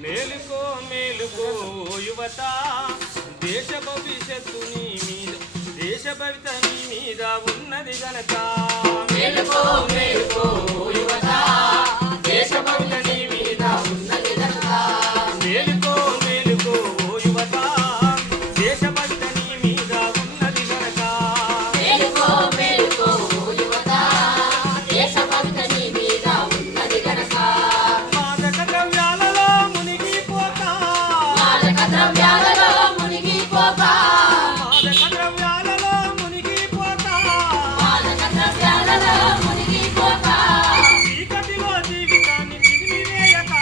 మేలుకో మేలుకో యువత, దేశ భవిష్యత్తు నీ మీద, దేశ భవిత నీ మీద ఉన్నది గనక. మేలుకో మేలుకో యువత, దేశ భవిత నీ మీద ఉన్నది గనక. మేలుకో మేలుకో యువత, దేశ భవిత నీ మీద ఉన్నది గనక. మేలుకో మేలుకో యువత, దేశ భవిత నీ మీద ఉన్నది గనక. మాదక ద్రవ్యాలలో మునిగిపోక, మాదక ద్రవ్యాలలో మునిగిపోక, మాదక ద్రవ్యాలలో మునిగిపోక, మాదక ద్రవ్యాలలో మునిగిపోక. చీకటిలో జీవితాన్ని చిదిమివేయక.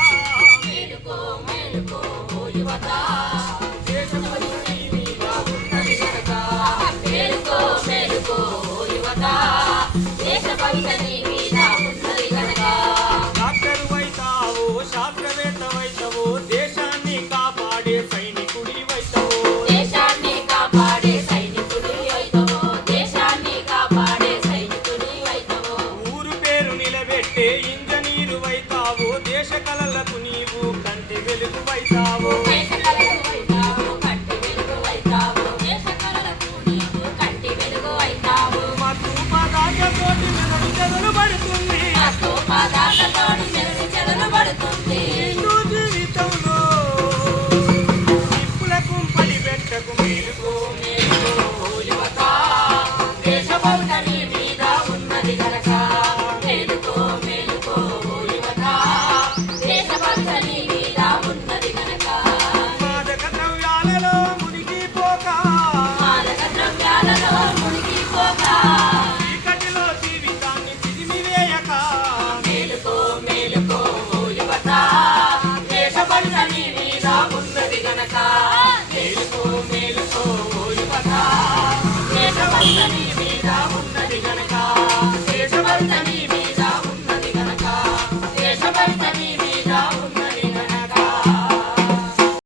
మేలుకో మేలుకో యువత, దేశ భవిత నీ మీద ఉన్నది గనక. మేలుకో మేలుకో యువత, దేశ భవిత నీ మీద ఉన్నది గనక. డాక్టర్ వైతావో, శాస్త్రవేత్త వైతావో, దేశాన్ని కాపాడే సైనికుడి వైతావో. దేశాన్ని కాపాడే సైనికుడి అయితవో, దేశాన్ని కాపాడే సైనికుడి అయితవో. ఊరు పేరు నిలబెట్టే ఇంజనీరు వైతావో, దేశ కలలకు నీవు కంటి వెలుగు వైతావో. దేశ కళలకు అయితావో, కంటి వెలుగు అయితావో. దేశ కళలకు నీవు కంటి వెలుగు అయితావో. మత్తు పదార్థతోటి మెదడు చెదలు పడుతుంది. మత్తు పదార్థతోటి మెదడు చెదలు పడుతుంది. నిండు జీవితంలో నిప్పుల కుంపడి పెట్టకు. మేలుకో మేలుకో యువత, దేశ భవిత నీ మీద ఉన్నది గనక. మేలుకో మేలుకో యువత, దేశ భవిత నీ మీద ఉన్నది గనక. మాదక ద్రవ్యాలలో మునిగిపోక, మాదక ద్రవ్యాలలో మునిగిపోక. చీకటిలో జీవితాన్ని చిదిమివేయక. మేలుకో మేలుకో యువత, దేశ భవిత నీ మీద ఉన్నది గనక. మేలుకో మేలుకో యువత, దేశ భవిత నీ మీద ఉన్నది